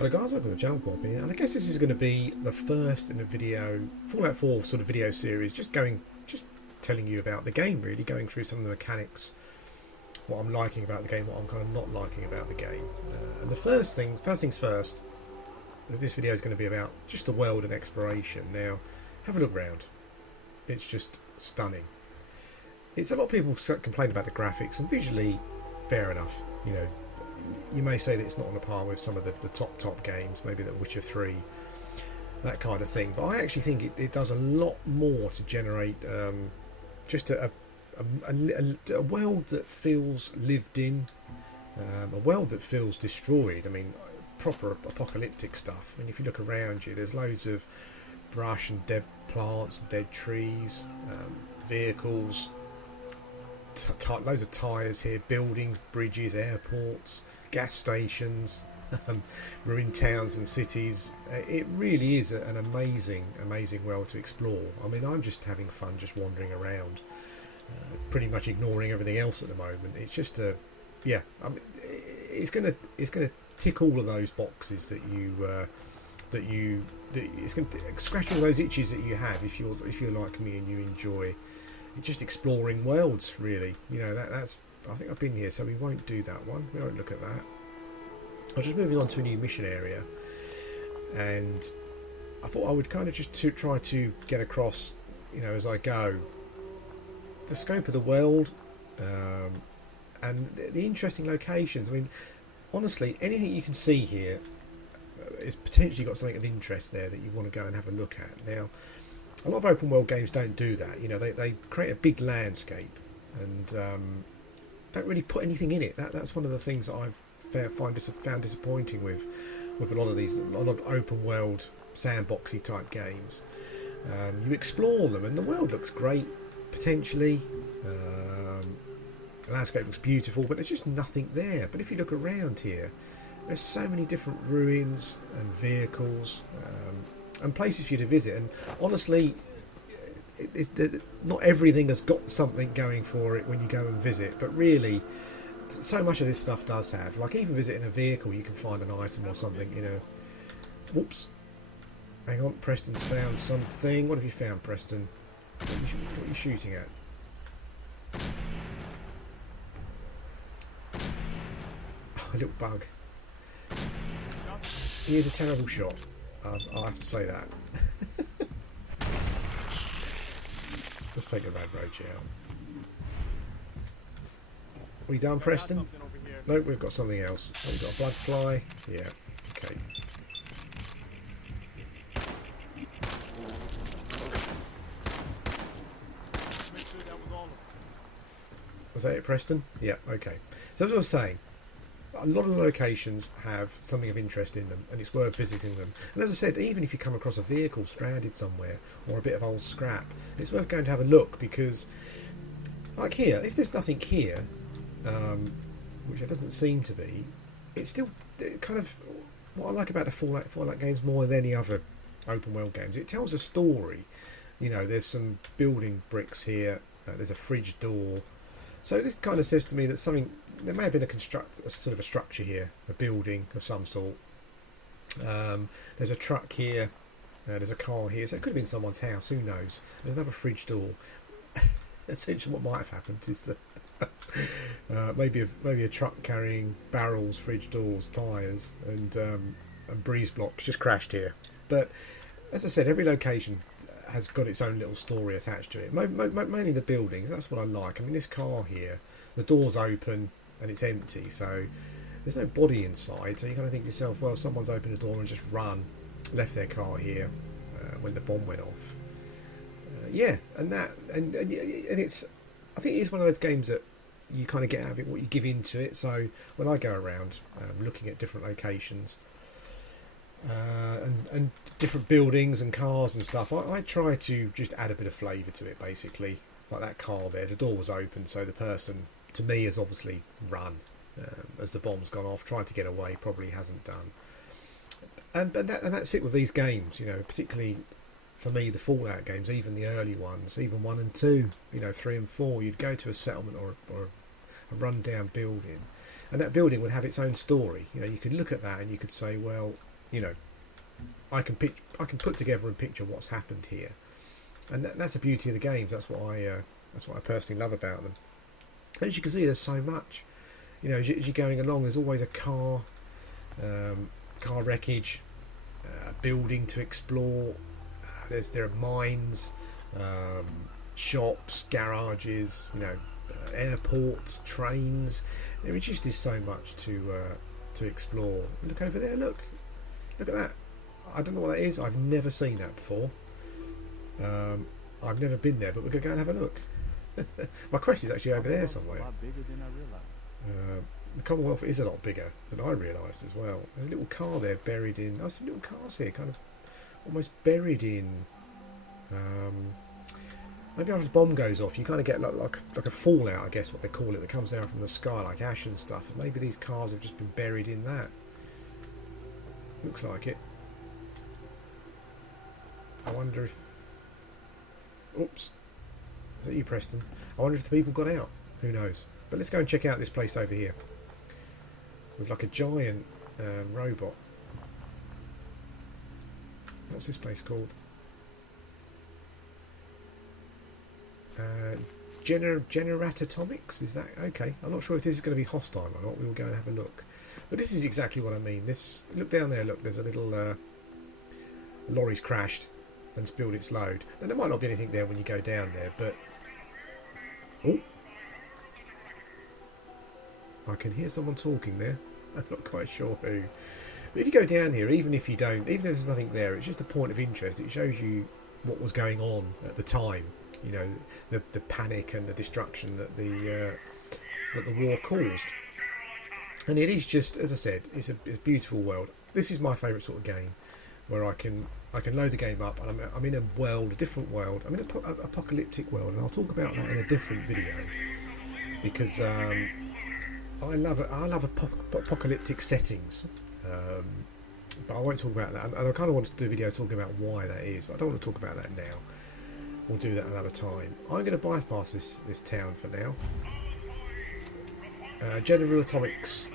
Hello guys, welcome to the channel, Bob here, and I guess this is going to be the first in the video, Fallout 4 sort of video series, just telling you about the game really, going through some of the mechanics, what I'm liking about the game, what I'm kind of not liking about the game. And the first things first, this video is going to be about just the world and exploration. Now, have a look around. It's just stunning. It's a lot of people complain about the graphics, and visually, fair enough, you know. You may say that it's not on a par with some of the top games, maybe the Witcher 3, that kind of thing, but I actually think it does a lot more to generate just a world that feels lived in, a world that feels destroyed. I mean, proper apocalyptic stuff. I mean, if you look around you, there's loads of brush and dead plants, dead trees, vehicles, loads of tyres here, buildings, bridges, airports, gas stations, ruined towns and cities. It really is an amazing world to explore. I mean, I'm just having fun just wandering around, pretty much ignoring everything else at the moment. It's just yeah, I mean, it's gonna tick all of those boxes that it's going to scratch all those itches that you have if you're like me and you enjoy just exploring worlds, really. You know, that's I think I've been here, so we won't do that one. We won't look at that. I'm just moving on to a new mission area, and I thought I would kind of just try to get across, you know, as I go, the scope of the world, and the interesting locations. I mean, honestly, anything you can see here is potentially got something of interest there that you want to go and have a look at. Now, a lot of open world games don't do that. You know, they create a big landscape and don't really put anything in it. That's one of the things that I've found disappointing with a lot of open world sandboxy type games. You explore them and the world looks great potentially. The landscape looks beautiful, but there's just nothing there. But if you look around here, there's so many different ruins and vehicles and places for you to visit, and honestly, not everything has got something going for it when you go and visit, but really so much of this stuff does have, like, even visiting a vehicle, you can find an item or something, you know. Whoops, hang on, Preston's found something. What have you found, Preston? What are you shooting at? Oh, a little bug. He is a terrible shot. I'll have to say that. Let's take the rad roach out. We done, Preston? Nope, we've got something else. Oh, we've got a blood fly. Yeah, okay. Was that it, Preston? Yeah, okay. So as I was saying, a lot of the locations have something of interest in them, and it's worth visiting them. And as I said, even if you come across a vehicle stranded somewhere or a bit of old scrap, it's worth going to have a look, because like here, if there's nothing here, which there doesn't seem to be, it's still kind of what I like about the Fallout games more than any other open world games. It tells a story. You know, there's some building bricks here, there's a fridge door. So this kind of says to me that there may have been a sort of a structure here, a building of some sort. There's a truck here, there's a car here, so it could have been someone's house, who knows. There's another fridge door. Essentially what might have happened is that maybe a truck carrying barrels, fridge doors, tyres and breeze blocks just crashed here. But as I said, every location has got its own little story attached to it. Mainly the buildings, that's what I like. I mean, this car here, the door's open and it's empty, so there's no body inside, so you kind of think to yourself, well, someone's opened the door and just left their car here when the bomb went off. Yeah, and it's, I think it is one of those games that you kind of get out of it what you give into it. So when I go around looking at different locations and different buildings and cars and stuff, I try to just add a bit of flavour to it, basically. Like that car there, the door was open, so the person, to me, has obviously run as the bomb's gone off, tried to get away, probably hasn't done. And that's it with these games, you know, particularly for me, the Fallout games, even the early ones, even 1 and 2, you know, 3 and 4, you'd go to a settlement or a run-down building, and that building would have its own story. You know, you could look at that and you could say, well, you know, I can put together and picture what's happened here, and that's the beauty of the games. That's what I personally love about them. And as you can see, there's so much. You know, as you're going along, there's always a car wreckage, building to explore. There are mines, shops, garages. You know, airports, trains. There just is so much to explore. Look over there. Look at that. I don't know what that is. I've never seen that before. I've never been there, but we're going to go and have a look. My quest is actually over there somewhere. A lot bigger than I realized. The Commonwealth is a lot bigger than I realised as well. There's a little car there buried in. There's some little cars here, kind of almost buried in. Maybe after the bomb goes off, you kind of get like a fallout, I guess what they call it, that comes down from the sky like ash and stuff. And maybe these cars have just been buried in that. Looks like it. I wonder if... Oops. Is that you, Preston? I wonder if the people got out. Who knows? But let's go and check out this place over here. With like a giant robot. What's this place called? Generatatomics? Is that okay? I'm not sure if this is going to be hostile or not. We will go and have a look. But this is exactly what I mean. This, look down there. Look, there's a little lorry's crashed and spilled its load. Now there might not be anything there when you go down there, but oh, I can hear someone talking there. I'm not quite sure who. But if you go down here, even if there's nothing there, it's just a point of interest. It shows you what was going on at the time. You know, the panic and the destruction that the war caused. And it is just, as I said, it's a beautiful world. This is my favourite sort of game, where I can load the game up and I'm in a world, a different world. I'm in an apocalyptic world, and I'll talk about that in a different video because I love apocalyptic settings. But I won't talk about that. And I kind of wanted to do a video talking about why that is, but I don't want to talk about that now. We'll do that another time. I'm going to bypass this town for now. General Atomics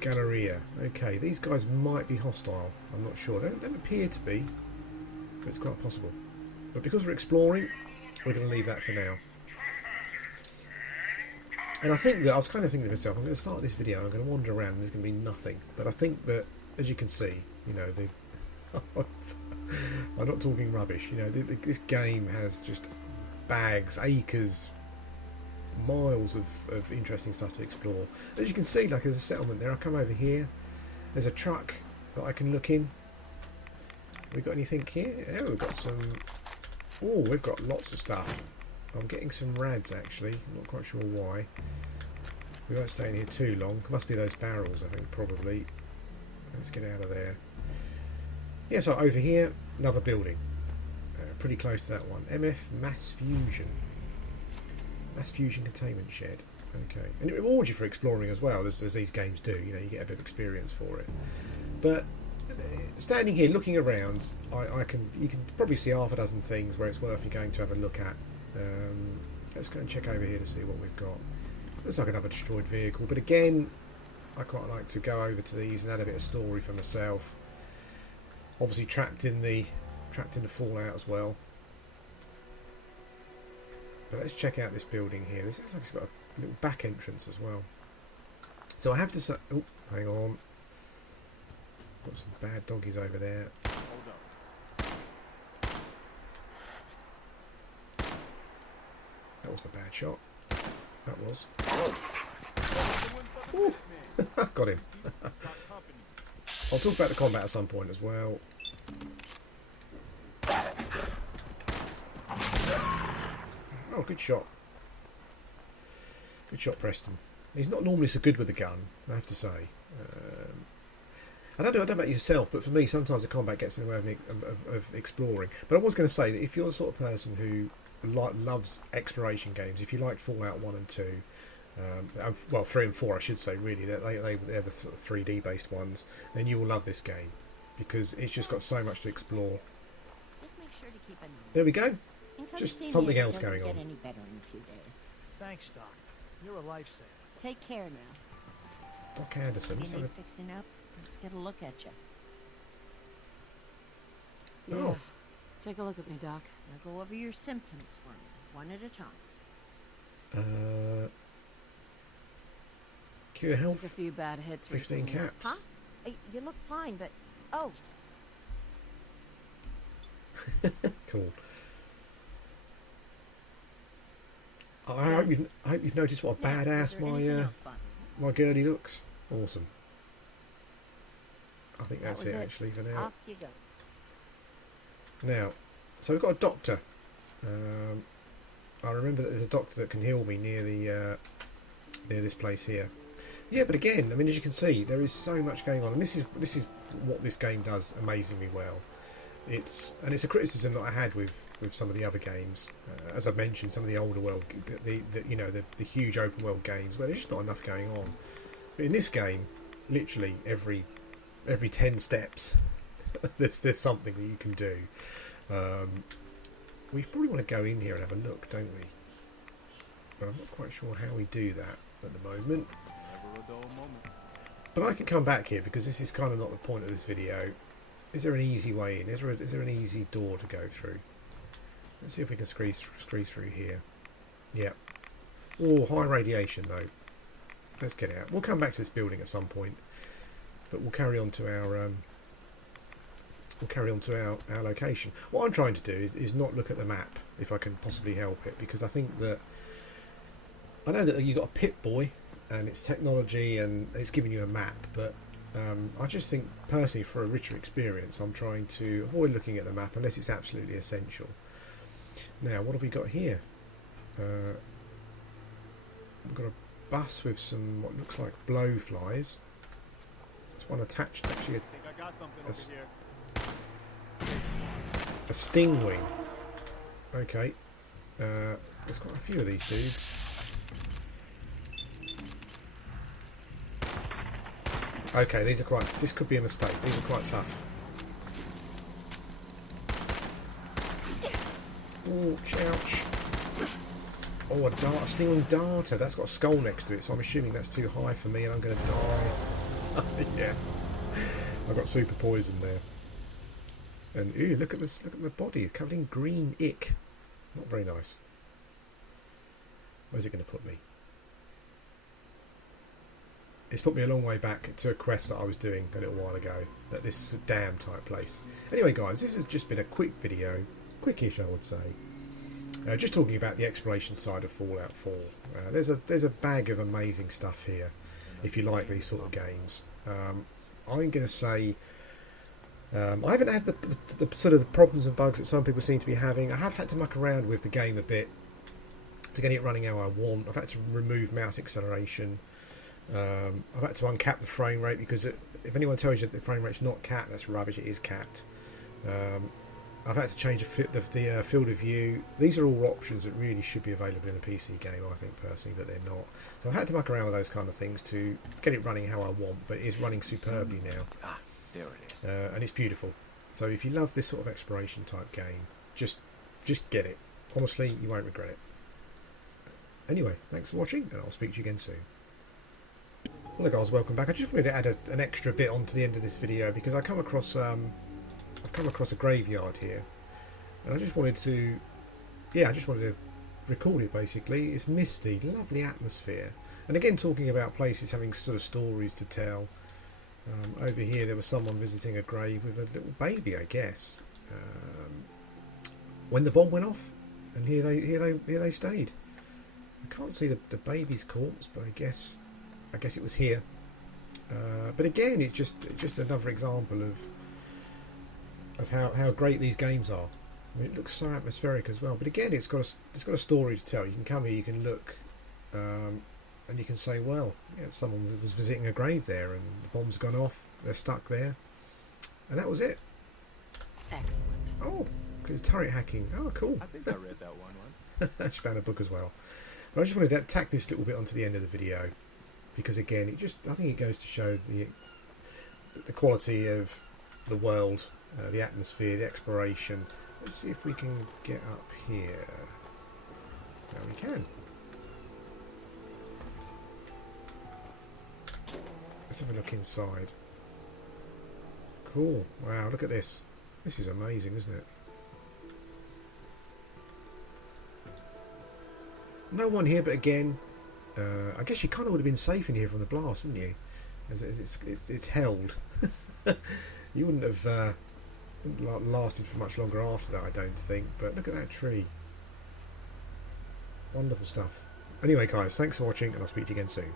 Galleria. Okay, these guys might be hostile. I'm not sure. They don't appear to be, but it's quite possible. But because we're exploring, we're going to leave that for now. And I think that I was kind of thinking to myself, I'm going to start this video, I'm going to wander around and there's going to be nothing. But I think that, as you can see, you know, I'm not talking rubbish. You know, this game has just bags, acres, miles of interesting stuff to explore. As you can see, like, there's a settlement there. I come over here. There's a truck that I can look in. Have we got anything here? Yeah, we've got some... Oh, we've got lots of stuff. I'm getting some rads, actually. I'm not quite sure why. We won't stay in here too long. Must be those barrels, I think, probably. Let's get out of there. Yeah, so over here, another building. Pretty close to that one. MF Mass Fusion. Mass Fusion Containment Shed. Okay. And it rewards you for exploring as well, as these games do. You know, you get a bit of experience for it. But standing here, looking around, you can probably see half a dozen things where it's worth you going to have a look at. Let's go and check over here to see what we've got. Looks like another destroyed vehicle, but again, I quite like to go over to these and add a bit of story for myself. Obviously trapped in the fallout as well. But let's check out this building here. This looks like it's got a little back entrance as well. So I have to say, oh, hang on. Got some bad doggies over there. That wasn't a bad shot. That was. Got him. I'll talk about the combat at some point as well. Oh, good shot. Good shot, Preston. He's not normally so good with a gun, I have to say. I don't know about yourself, but for me, sometimes the combat gets in the way of exploring. But I was going to say that if you're the sort of person who loves exploration games, if you like Fallout 1 and 2, well, 3 and 4 I should say, really, they're the sort of 3D based ones, then you will love this game, because it's just got so much to explore. Just make sure to keep an eye. There we go. Just something else going on. Any better in a few days. Thanks, Doc. You're a lifesaver. Take care now. Doc Anderson. You Let's have need a- fixing up? Let's get a look at you. Yeah. Oh. Take a look at me, Doc. Now go over your symptoms for me, one at a time. Cure Took a health. few bad hits 15 recently. caps. Huh? You look fine, but... Oh, Cool. I hope you've noticed what a now, is badass there anything else bothering you? my girlie looks. Awesome. I think That that's was it it. actually for now. Off you go. Now, so we've got a doctor. I remember that there's a doctor that can heal me near the near this place here. Yeah, but again, I mean, as you can see, there is so much going on, and this is what this game does amazingly well. It's a criticism that I had with some of the other games, as I've mentioned, some of the older world, the huge open world games where there's just not enough going on. But in this game, literally every 10 steps, there's something that you can do. We probably want to go in here and have a look, don't we? But I'm not quite sure how we do that at the moment. Never a dull moment. But I can come back here because this is kind of not the point of this video. Is there an easy way in? Is there an easy door to go through? Let's see if we can squeeze through here. Yeah. Oh, high radiation though. Let's get out. We'll come back to this building at some point, but we'll carry on to our our location. What I'm trying to do is not look at the map if I can possibly help it, because I think that I know that you've got a Pip-Boy and it's technology and it's giving you a map, but I just think personally for a richer experience I'm trying to avoid looking at the map unless it's absolutely essential. Now what have we got here? We've got a bus with some what looks like blowflies. There's one attached actually I think I got something That's- over here. a stingwing. Okay. There's quite a few of these dudes. Okay, this could be a mistake. These are quite tough. Oh, ouch. Oh, a stinging darter. That's got a skull next to it, so I'm assuming that's too high for me and I'm going to die. Yeah. I've got super poison there. And ew, look at my body. It's covered in green ick. Not very nice. Where's it going to put me? It's put me a long way back to a quest that I was doing a little while ago at this dam type place. Anyway guys, this has just been a quick video, quickish I would say, just talking about the exploration side of Fallout 4. There's a bag of amazing stuff here if you like these sort of games. I'm going to say I haven't had the sort of the problems and bugs that some people seem to be having. I have had to muck around with the game a bit to get it running how I want. I've had to remove mouse acceleration. I've had to uncap the frame rate because if anyone tells you that the frame rate's not capped, that's rubbish. It is capped. I've had to change the field of view. These are all options that really should be available in a PC game, I think personally, but they're not. So I've had to muck around with those kind of things to get it running how I want, but it's running superbly now. Ah, there it is. And it's beautiful. So if you love this sort of exploration type game, just get it. Honestly, you won't regret it. Anyway, thanks for watching, and I'll speak to you again soon. Hello guys, welcome back. I just wanted to add an extra bit onto the end of this video because I've come across a graveyard here, and I just wanted to record it basically. It's misty, lovely atmosphere, and again talking about places having sort of stories to tell. Over here there was someone visiting a grave with a little baby, I guess, when the bomb went off, and here they stayed. I can't see the baby's corpse, but I guess it was here. But again, it's just another example of how great these games are. I mean, it looks so atmospheric as well. But again, it's got a story to tell. You can come here, you can look, and you can say, well, yeah, someone was visiting a grave there, and the bomb's gone off. They're stuck there, and that was it. Excellent. Oh, turret hacking. Oh, cool. I think I read that one once. I just found a book as well. But I just wanted to tack this little bit onto the end of the video, because again, I think it goes to show the quality of the world, the atmosphere, the exploration. Let's see if we can get up here. No, we can. Let's have a look inside. Cool. Wow, look at this. This is amazing, isn't it? No one here, but again, I guess you kind of would have been safe in here from the blast, wouldn't you? As it's held. You wouldn't have lasted for much longer after that, I don't think. But look at that tree. Wonderful stuff. Anyway, guys, thanks for watching, and I'll speak to you again soon.